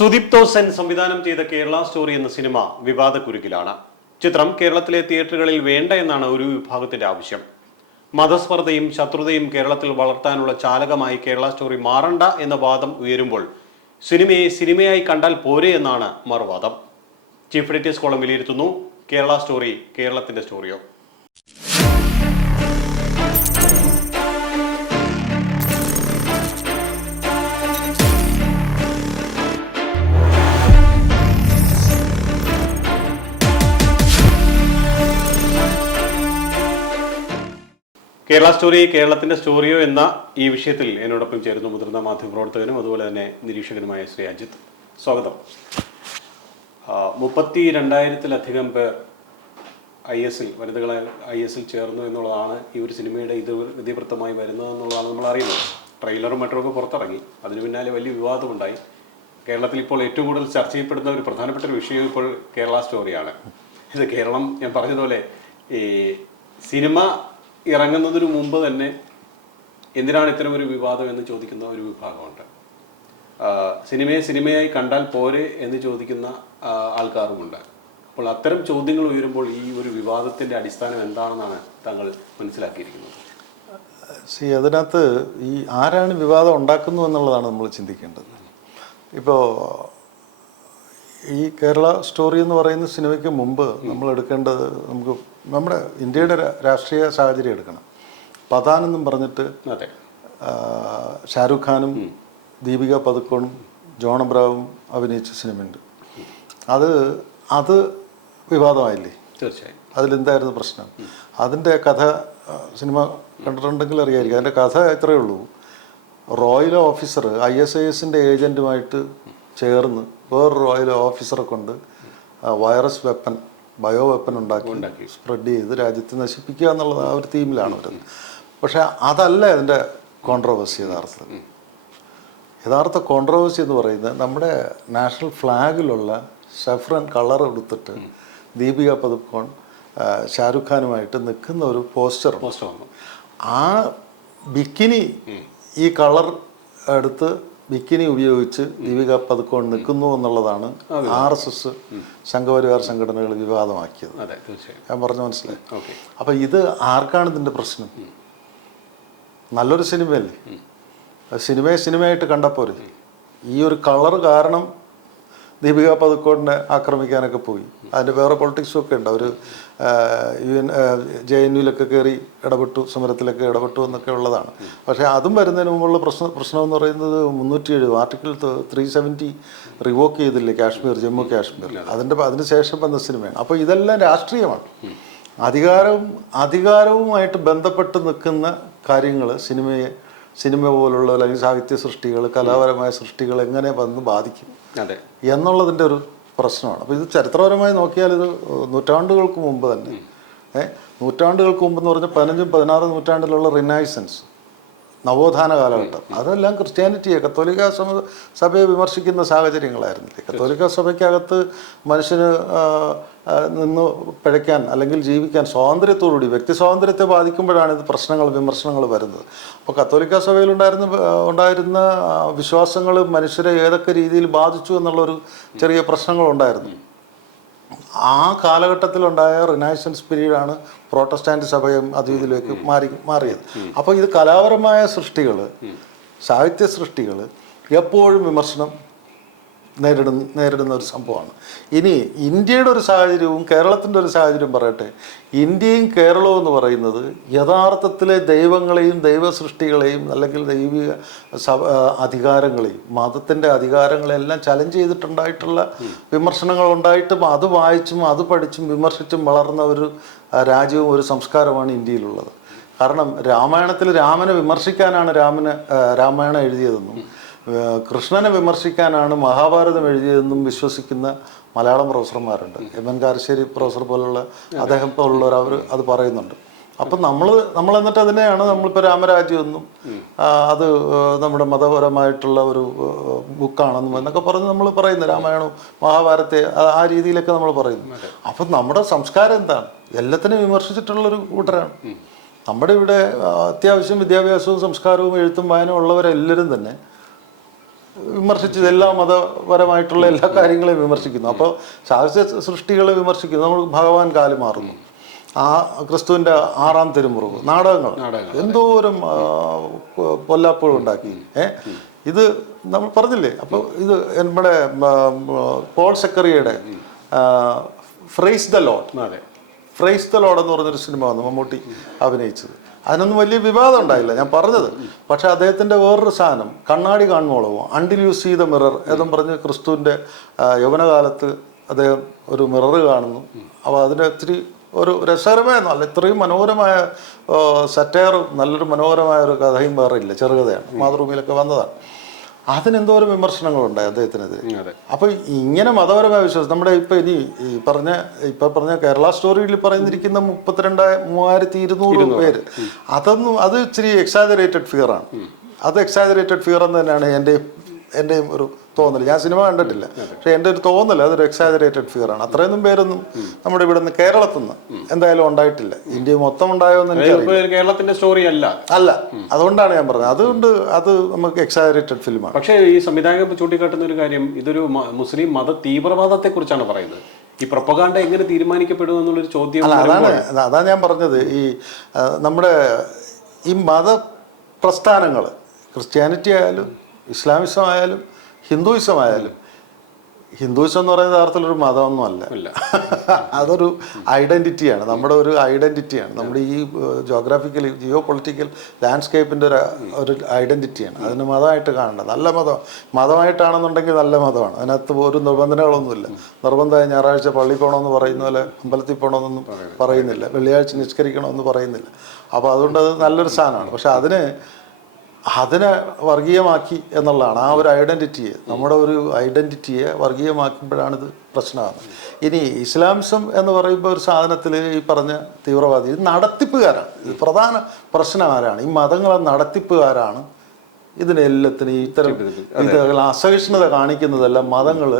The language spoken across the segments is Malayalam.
സുദീപ്തോ സെൻ സംവിധാനം ചെയ്ത കേരള സ്റ്റോറി എന്ന സിനിമ വിവാദക്കുരുക്കിലാണ്. ചിത്രം കേരളത്തിലെ തിയേറ്ററുകളിൽ വേണ്ട എന്നാണ് ഒരു വിഭാഗത്തിന്റെ ആവശ്യം. മതസ്പർദ്ധയും ശത്രുതയും കേരളത്തിൽ വളർത്താനുള്ള ചാലകമായി കേരള സ്റ്റോറി മാറണ്ട എന്ന വാദം ഉയരുമ്പോൾ സിനിമയെ സിനിമയായി കണ്ടാൽ പോരെ എന്നാണ് മറുവാദം. ചീഫ് എഡിറ്റേഴ്സ് കോളം വിലയിരുത്തുന്നു. കേരള സ്റ്റോറി കേരളത്തിന്റെ സ്റ്റോറിയോ? കേരള സ്റ്റോറി കേരളത്തിന്റെ സ്റ്റോറിയോ എന്ന ഈ വിഷയത്തിൽ എന്നോടൊപ്പം ചേരുന്നു മുതിർന്ന മാധ്യമപ്രവർത്തകനും അതുപോലെ തന്നെ നിരീക്ഷകനുമായ ശ്രീ അജിത്. സ്വാഗതം. മുപ്പത്തി രണ്ടായിരത്തിലധികം പേർ ഐ എസിൽ വനിതകളെ ഐ എസിൽ ചേർന്നു എന്നുള്ളതാണ് ഈ ഒരു സിനിമയുടെ ഇത് ഇതിവൃത്തമായി വരുന്നത് എന്നുള്ളതാണ് നമ്മൾ അറിയുന്നത്. ട്രെയിലറും മറ്റുമൊക്കെ പുറത്തിറങ്ങി. അതിന് പിന്നാലെ വലിയ വിവാദമുണ്ടായി. കേരളത്തിൽ ഇപ്പോൾ ഏറ്റവും കൂടുതൽ ചർച്ച ചെയ്യപ്പെടുന്ന ഒരു പ്രധാനപ്പെട്ട ഒരു വിഷയം ഇപ്പോൾ കേരള സ്റ്റോറിയാണ്. ഇത് കേരളം ഞാൻ പറഞ്ഞതുപോലെ ഈ സിനിമ ഇറങ്ങുന്നതിന് മുമ്പ് തന്നെ എന്തിനാണ് ഇത്തരം ഒരു വിവാദം എന്ന് ചോദിക്കുന്ന ഒരു വിഭാഗമുണ്ട്. സിനിമയെ സിനിമയായി കണ്ടാൽ പോരെ എന്ന് ചോദിക്കുന്ന ആൾക്കാരുമുണ്ട്. അപ്പോൾ അത്തരം ചോദ്യങ്ങൾ ഉയരുമ്പോൾ ഈ ഒരു വിവാദത്തിന്റെ അടിസ്ഥാനം എന്താണെന്നാണ് താങ്കൾ മനസ്സിലാക്കിയിരിക്കുന്നത്? സി അതിനകത്ത് ഈ ആരാണ് വിവാദം ഉണ്ടാക്കുന്നു എന്നുള്ളതാണ് നമ്മൾ ചിന്തിക്കേണ്ടത്. ഇപ്പോൾ ഈ കേരള സ്റ്റോറി എന്ന് പറയുന്ന സിനിമയ്ക്ക് മുമ്പ് നമ്മൾ എടുക്കേണ്ടത് നമുക്ക് നമ്മുടെ ഇന്ത്യയുടെ രാഷ്ട്രീയ സാഹചര്യം എടുക്കണം. പതാൻ എന്നും പറഞ്ഞിട്ട് ഷാരൂഖ് ഖാനും ദീപിക പതുക്കോണും ജോൺ അബ്രാവും അഭിനയിച്ച സിനിമയുണ്ട്. അത് അത് വിവാദമായില്ലേ? തീർച്ചയായും. അതിലെന്തായിരുന്നു പ്രശ്നം? അതിന്റെ കഥ സിനിമ കണ്ടിട്ടുണ്ടെങ്കിൽ അറിയായിരിക്കും. അതിന്റെ കഥ ഇത്രയേ ഉള്ളൂ. Royal officer I S I എസിന്റെ ഏജന്റുമായിട്ട് ചേർന്ന് വേറൊരു റോയൽ ഓഫീസറെ കൊണ്ട് വൈറസ് വെപ്പൺ ബയോ വെപ്പൺ ഉണ്ടാക്കി സ്പ്രെഡ് ചെയ്ത് രാജ്യത്തെ നശിപ്പിക്കുക എന്നുള്ളത് ആ ഒരു തീമിലാണ് വരുന്നത്. പക്ഷേ അതല്ല അതിന്റെ കോൺട്രവേഴ്സി യഥാർത്ഥത്തിൽ. യഥാർത്ഥ കോൺട്രവേഴ്സി എന്ന് പറയുന്നത് നമ്മുടെ നാഷണൽ ഫ്ലാഗിലുള്ള ഷെഫ്രൻ കളർ എടുത്തിട്ട് ദീപിക പതുക്കോൺ ഷാരൂഖ് ഖാനുമായിട്ട് നിൽക്കുന്ന ഒരു പോസ്റ്റർ പോസ്റ്റർ വന്നു. ആ ബിക്കിനി ഈ കളർ എടുത്ത് ബിക്കിനി ഉപയോഗിച്ച് ദീപിക പതുക്കോൺ നിൽക്കുന്നു എന്നുള്ളതാണ് ആർ എസ് എസ് സംഘപരിവാർ സംഘടനകൾ വിവാദമാക്കിയത്. ഞാൻ പറഞ്ഞു മനസ്സിലായി. അപ്പം ഇത് ആർക്കാണ് ഇതിന്റെ പ്രശ്നം? നല്ലൊരു സിനിമയല്ലേ? സിനിമയെ സിനിമയായിട്ട് കണ്ടപ്പോലെ ഈ ഒരു കളർ കാരണം ദീപിക പതുക്കോടിനെ ആക്രമിക്കാനൊക്കെ പോയി. അതിന്റെ വേറെ പൊളിറ്റിക്സും ഒക്കെ ഉണ്ട്. അവർ യു എൻ ജെ എൻ യുയിലൊക്കെ കയറി ഇടപെട്ടു സമരത്തിലൊക്കെ ഇടപെട്ടു എന്നൊക്കെ ഉള്ളതാണ്. പക്ഷേ അതും വരുന്നതിന് മുമ്പുള്ള പ്രശ്നം പ്രശ്നം എന്ന് പറയുന്നത് മുന്നൂറ്റി എഴുപത് ആർട്ടിക്കിൾ ത്രീ സെവന്റി റിവോക്ക് ചെയ്തില്ലേ കാശ്മീർ ജമ്മു കാശ്മീർ. അതിന്റെ അതിന് ശേഷം വന്ന സിനിമയാണ്. അപ്പോൾ ഇതെല്ലാം രാഷ്ട്രീയമാണ്. അധികാരവും അധികാരവുമായിട്ട് ബന്ധപ്പെട്ട് നിൽക്കുന്ന കാര്യങ്ങൾ സിനിമയെ സിനിമ പോലുള്ള അല്ലെങ്കിൽ സാഹിത്യ സൃഷ്ടികൾ കലാപരമായ സൃഷ്ടികൾ എങ്ങനെ വന്ന് ബാധിക്കും? അതെ. എന്നുള്ളതിന്റെ ഒരു പ്രശ്നമാണ്. അപ്പോൾ ഇത് ചരിത്രപരമായി നോക്കിയാൽ ഇത് നൂറ്റാണ്ടുകൾക്ക് മുമ്പ് തന്നെ. ഏഹ് നൂറ്റാണ്ടുകൾക്ക് മുമ്പ് എന്ന് പറഞ്ഞാൽ പതിനഞ്ചും പതിനാറും നൂറ്റാണ്ടിലുള്ള റിനൈസൻസ്. നവോത്ഥാന കാലഘട്ടം അതെല്ലാം ക്രിസ്ത്യാനിറ്റിയെ കത്തോലിക്ക സമ സഭയെ വിമർശിക്കുന്ന സാഹചര്യങ്ങളായിരുന്നില്ലേ കത്തോലിക്ക സഭയ്ക്കകത്ത് മനുഷ്യന് നിന്ന് പിഴയ്ക്കാൻ അല്ലെങ്കിൽ ജീവിക്കാൻ സ്വാതന്ത്ര്യത്തോടുകൂടി വ്യക്തി സ്വാതന്ത്ര്യത്തെ ബാധിക്കുമ്പോഴാണ് ഇത് പ്രശ്നങ്ങൾ വിമർശനങ്ങൾ വരുന്നത്. അപ്പോൾ കത്തോലിക്ക സഭയിൽ ഉണ്ടായിരുന്ന ഉണ്ടായിരുന്ന വിശ്വാസങ്ങൾ മനുഷ്യരെ ഏതൊക്കെ രീതിയിൽ ബാധിച്ചു എന്നുള്ളൊരു ചെറിയ പ്രശ്നങ്ങളുണ്ടായിരുന്നു. ആ കാലഘട്ടത്തിലുണ്ടായ റിനാഷൻസ് പീരീഡാണ് പ്രോട്ടസ്റ്റാന്റ് സഭയും അതും ഇതിലേക്ക് മാറി മാറിയത്. അപ്പോൾ ഇത് കലാപരമായ സൃഷ്ടികൾ സാഹിത്യ സൃഷ്ടികൾ എപ്പോഴും വിമർശനം നേരിടുന്ന നേരിടുന്ന ഒരു സംഭവമാണ്. ഇനി ഇന്ത്യയുടെ ഒരു സാഹചര്യവും കേരളത്തിന്റെ ഒരു സാഹചര്യം പറയട്ടെ. ഇന്ത്യയും കേരളവും എന്ന് പറയുന്നത് യഥാർത്ഥത്തിലെ ദൈവങ്ങളെയും ദൈവ സൃഷ്ടികളെയും അല്ലെങ്കിൽ ദൈവിക അധികാരങ്ങളെയും മതത്തിന്റെ അധികാരങ്ങളെല്ലാം ചലഞ്ച് ചെയ്തിട്ടുണ്ടായിട്ടുള്ള വിമർശനങ്ങൾ ഉണ്ടായിട്ടും അത് വായിച്ചും അത് പഠിച്ചും വിമർശിച്ചും വളർന്ന ഒരു രാജ്യവും ഒരു സംസ്കാരമാണ് ഇന്ത്യയിലുള്ളത്. കാരണം രാമായണത്തിൽ രാമനെ വിമർശിക്കാനാണ് രാമന് രാമായണം എഴുതിയതെന്നും കൃഷ്ണനെ വിമർശിക്കാനാണ് മഹാഭാരതം എഴുതിയതെന്നും വിശ്വസിക്കുന്ന മലയാളം പ്രൊഫസർമാരുണ്ട്. എം എൻ കാരശ്ശേരി പ്രൊഫസർ പോലുള്ള അദ്ദേഹം പോലുള്ളവർ അവർ അത് പറയുന്നുണ്ട്. അപ്പം നമ്മൾ നമ്മൾ എന്നിട്ട് അതിനെയാണ് നമ്മളിപ്പോൾ രാമരാജ്യമെന്നും അത് നമ്മുടെ മതപരമായിട്ടുള്ള ഒരു ബുക്കാണെന്നും എന്നൊക്കെ പറഞ്ഞ് നമ്മൾ പറയുന്നു. രാമായണവും മഹാഭാരത്തെ ആ- രീതിയിലൊക്കെ നമ്മൾ പറയുന്നു. അപ്പം നമ്മുടെ സംസ്കാരം എന്താണ്? എല്ലാത്തിനെയും വിമർശിച്ചിട്ടുള്ളൊരു കൂട്ടരാണ്. നമ്മുടെ ഇവിടെ അത്യാവശ്യം വിദ്യാഭ്യാസവും സംസ്കാരവും എഴുത്തും വായനയും ഉള്ളവരെല്ലാവരും തന്നെ വിമർശിച്ചത് എല്ലാ മതപരമായിട്ടുള്ള എല്ലാ കാര്യങ്ങളെയും വിമർശിക്കുന്നു. അപ്പോൾ സാഹസ്യ സൃഷ്ടികളെ വിമർശിക്കുന്നു. നമ്മൾ ഭഗവാൻ കാലി മാറുന്നു. ആ ക്രിസ്തുവിന്റെ ആറാം തിരുമുറിവ് നാടകങ്ങൾ. എന്തോരം പൊല്ലാപ്പുകൾ ഉണ്ടാക്കി. ഏ? ഇത് നമ്മൾ പറഞ്ഞില്ലേ? അപ്പോൾ ഇത് നമ്മുടെ Paul സെക്കറിയുടെ praise the lord praise the lord എന്ന് പറഞ്ഞൊരു സിനിമ വന്നു. മമ്മൂട്ടി അഭിനയിച്ചത്. അതിനൊന്നും വലിയ വിവാദം ഉണ്ടായില്ല ഞാൻ പറഞ്ഞത്. പക്ഷെ അദ്ദേഹത്തിന്റെ വേറൊരു സാധനം കണ്ണാടി കാണുമ്പോളവും until you see the mirror എന്നും പറഞ്ഞ് ക്രിസ്തുവിന്റെ യൗവനകാലത്ത് അദ്ദേഹം ഒരു മിറർ കാണുന്നു. അപ്പോൾ അതിന്റെ ഒത്തിരി ഒരു രസകരമായ നല്ല ഇത്രയും മനോഹരമായ സറ്റയറും നല്ലൊരു മനോഹരമായ ഒരു കഥയും വേറെ ഇല്ല ചെറുകഥയാണ്. മാതൃഭൂമിയിലൊക്കെ വന്നതാണ്. അതിനെന്തോരം വിമർശനങ്ങളുണ്ടായി അദ്ദേഹത്തിനെതിരെ? അതെ. അപ്പൊ ഇങ്ങനെ മതപരമായ വിശ്വാസം നമ്മുടെ ഇപ്പൊ ഇനി ഈ പറഞ്ഞ ഇപ്പൊ പറഞ്ഞ കേരള സ്റ്റോറിയിൽ പറയുന്നിരിക്കുന്ന മുപ്പത്തിരണ്ട് മൂവായിരത്തി ഇരുന്നൂറ് പേര്. അതൊന്നും അത് ഇച്ചിരി എക്സാജറേറ്റഡ് ഫിഗർ ആണ്. അത് എക്സാജറേറ്റഡ് ഫിഗർ എന്ന് തന്നെയാണ് എന്റെയും എന്റെയും ഒരു തോന്നൽ ഞാൻ സിനിമ കണ്ടിട്ടില്ല. പക്ഷെ എന്റെ ഒരു തോന്നൽ അതൊരു എക്സാജറേറ്റഡ് ഫിഗർ ആണ്. അത്രയൊന്നും പേരൊന്നും നമ്മുടെ ഇവിടെ നിന്ന് കേരളത്തിൽ നിന്ന് എന്തായാലും ഉണ്ടായിട്ടില്ല. ഇന്ത്യ മൊത്തം ഉണ്ടായോ എന്ന് എനിക്ക് കേരളത്തിന്റെ സ്റ്റോറി അല്ല. അല്ല. അതുകൊണ്ടാണ് ഞാൻ പറഞ്ഞത്. അതുകൊണ്ട് അത് നമുക്ക് എക്സാജറേറ്റഡ് ഫിലിമാണ് പക്ഷേ ഈ സംവിധായകൻ ചൂണ്ടിക്കാട്ടുന്ന ഒരു കാര്യം ഇതൊരു മുസ്ലിം മത തീവ്രവാദത്തെ കുറിച്ചാണ് പറയുന്നത്. ഈ പ്രൊപ്പകാണ്ട എങ്ങനെ തീരുമാനിക്കപ്പെടും എന്നുള്ളൊരു ചോദ്യം അതാണ് അതാണ് ഞാൻ പറഞ്ഞത്. ഈ നമ്മുടെ ഈ മത പ്രസ്ഥാനങ്ങൾ ക്രിസ്ത്യാനിറ്റി ആയാലും ഇസ്ലാമിസം ആയാലും ഹിന്ദുയിസം ആയാലും ഹിന്ദുയിസം എന്ന് പറയുന്നത് യഥാർത്ഥത്തിലൊരു മതമൊന്നും അല്ല. ഇല്ല. അതൊരു ഐഡന്റിറ്റിയാണ്. നമ്മുടെ ഒരു ഐഡന്റിറ്റിയാണ്. നമ്മുടെ ഈ ജോഗ്രാഫിക്കൽ ജിയോ പൊളിറ്റിക്കൽ ലാൻഡ്സ്കേപ്പിന്റെ ഒരു ഒരു ഐഡന്റിറ്റിയാണ്. അതിന് മതമായിട്ട് കാണണ്ട. നല്ല മതം. മതമായിട്ടാണെന്നുണ്ടെങ്കിൽ നല്ല മതമാണ്. അതിനകത്ത് ഒരു നിബന്ധനകളൊന്നുമില്ല നിർബന്ധമായി ഞായറാഴ്ച പള്ളി പോകണമെന്ന് പറയുന്ന പോലെ അമ്പലത്തിൽ പോകണമെന്നൊന്നും പറയുന്നില്ല. വെള്ളിയാഴ്ച നിഷ്കരിക്കണമെന്ന് പറയുന്നില്ല. അപ്പോൾ അതുകൊണ്ട് അത് നല്ലൊരു സാധനമാണ്. പക്ഷെ അതിന് അതിനെ വർഗീയമാക്കി എന്നുള്ളതാണ് ആ ഒരു ഐഡന്റിറ്റിയെ നമ്മുടെ ഒരു ഐഡന്റിറ്റിയെ വർഗീയമാക്കുമ്പോഴാണ് ഇത് പ്രശ്നമാകുന്നത്. ഇനി ഇസ്ലാംസം എന്ന് പറയുമ്പോൾ ഒരു സാധനത്തിൽ ഈ പറഞ്ഞ തീവ്രവാദി ഇത് നടത്തിപ്പുകാരാണ്. ഇത് പ്രധാന പ്രശ്നം ആരാണ് ഈ മതങ്ങളെ നടത്തിപ്പുകാരാണ്. ഇതിനെല്ലാത്തിനും ഇത്തരം ഇത് അസഹിഷ്ണുത കാണിക്കുന്നതെല്ലാം മതങ്ങൾ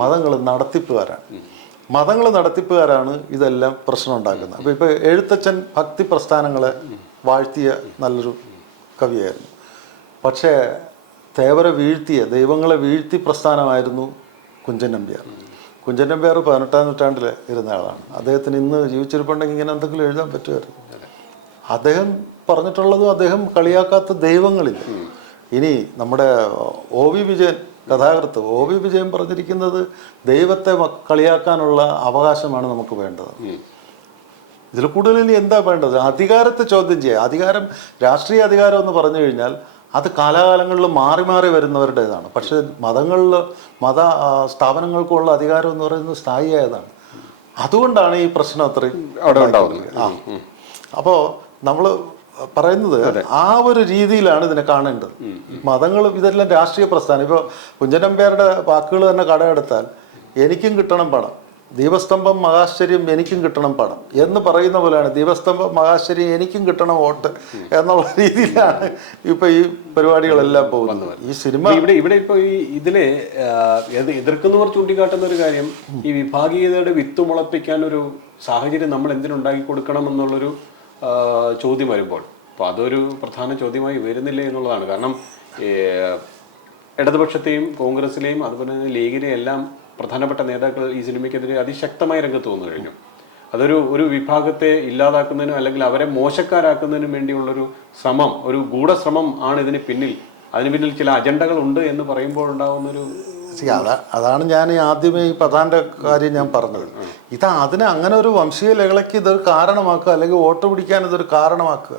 മതങ്ങൾ നടത്തിപ്പുകാരാണ്. മതങ്ങൾ നടത്തിപ്പുകാരാണ് ഇതെല്ലാം പ്രശ്നം ഉണ്ടാക്കുന്നത്. അപ്പോൾ ഇപ്പോൾ എഴുത്തച്ഛൻ ഭക്തി പ്രസ്ഥാനങ്ങളെ വാഴ്ത്തിയ നല്ലൊരു കവിയായിരുന്നു. പക്ഷേ തേവരെ വീഴ്ത്തിയ ദൈവങ്ങളെ വീഴ്ത്തി പ്രസ്ഥാനമായിരുന്നു കുഞ്ചൻ നമ്പ്യാർ. കുഞ്ചൻ നമ്പ്യാർ പതിനെട്ടാം നൂറ്റാണ്ടിൽ ഇരുന്ന ആളാണ്. അദ്ദേഹത്തിന് ഇന്ന് ജീവിച്ചിരിപ്പുണ്ടെങ്കിൽ ഇങ്ങനെ എന്തെങ്കിലും എഴുതാൻ പറ്റുമായിരുന്നു. അദ്ദേഹം പറഞ്ഞിട്ടുള്ളതും അദ്ദേഹം കളിയാക്കാത്ത ദൈവങ്ങളില്ല. ഇനി നമ്മുടെ ഒ വി വിജയൻ കഥാകൃത്ത് ഒ വി വിജയൻ പറഞ്ഞിരിക്കുന്നത് ദൈവത്തെ കളിയാക്കാനുള്ള അവകാശമാണ് നമുക്ക് വേണ്ടത്. ഇതിൽ കൂടുതൽ ഇനി എന്താ വേണ്ടത്? അധികാരത്തെ ചോദ്യം ചെയ്യുക അധികാരം രാഷ്ട്രീയ അധികാരം എന്ന് പറഞ്ഞു കഴിഞ്ഞാൽ അത് കാലാകാലങ്ങളിൽ മാറി മാറി വരുന്നവരുടേതാണ്. പക്ഷേ മതങ്ങളിൽ മത സ്ഥാപനങ്ങൾക്കുള്ള അധികാരം എന്ന് പറയുന്നത് സ്ഥായിയായതാണ്. അതുകൊണ്ടാണ് ഈ പ്രശ്നം അത്രയും അവിടെ ഉണ്ടാവുന്നത്. ആ. അപ്പോൾ നമ്മൾ പറയുന്നത് ആ ഒരു രീതിയിലാണ് ഇതിനെ കാണേണ്ടത്. മതങ്ങൾ ഇതെല്ലാം രാഷ്ട്രീയ പ്രസ്ഥാനം. ഇപ്പോൾ കുഞ്ചനമ്പേരുടെ വാക്കുകൾ തന്നെ കടമെടുത്താൽ എനിക്കും കിട്ടണം പണം. ദീപസ്തംഭം മഹാശ്ചര്യം എനിക്കും കിട്ടണം പണം എന്ന് പറയുന്ന പോലെയാണ്. ദീപസ്തംഭം മഹാശ്ചര്യം എനിക്കും കിട്ടണം വോട്ട് എന്നുള്ള രീതിയിലാണ് ഇപ്പൊ ഈ പരിപാടികളെല്ലാം പോകുന്നത്. ഈ സിനിമ ഇവിടെ ഇവിടെ ഇപ്പൊ ഈ ഇതിലെ എതിർക്കുന്നവർ ചൂണ്ടിക്കാട്ടുന്ന ഒരു കാര്യം ഈ വിഭാഗീയതയുടെ വിത്ത് മുളപ്പിക്കാൻ ഒരു സാഹചര്യം നമ്മൾ എന്തിനുണ്ടാക്കി കൊടുക്കണം എന്നുള്ളൊരു ചോദ്യം വരുമ്പോൾ. അപ്പോൾ അതൊരു പ്രധാന ചോദ്യമായി വരുന്നില്ല എന്നുള്ളതാണ്. കാരണം ഇടതുപക്ഷത്തെയും കോൺഗ്രസിലെയും അതുപോലെ തന്നെ ലീഗിലെയും എല്ലാം പ്രധാനപ്പെട്ട നേതാക്കൾ ഈ സിനിമയ്ക്കെതിരെ അതിശക്തമായി രംഗത്ത് വന്നു കഴിഞ്ഞു. അതൊരു ഒരു വിഭാഗത്തെ ഇല്ലാതാക്കുന്നതിനും അല്ലെങ്കിൽ അവരെ മോശക്കാരാക്കുന്നതിനും വേണ്ടിയുള്ളൊരു ശ്രമം ഒരു ഗൂഢശ്രമം ആണ് ഇതിന് പിന്നിൽ. അതിന് പിന്നിൽ ചില അജണ്ടകൾ ഉണ്ട് എന്ന് പറയുമ്പോൾ ഉണ്ടാകുന്നൊരു അതാ അതാണ് ഞാൻ ആദ്യമേ ഈ പ്രധാന കാര്യം ഞാൻ പറഞ്ഞത്. ഇത് അതിനെ അങ്ങനെ ഒരു വംശീയ ലഹളയ്ക്ക് ഇതൊരു കാരണമാക്കുക അല്ലെങ്കിൽ വോട്ട് പിടിക്കാൻ ഇതൊരു കാരണമാക്കുക.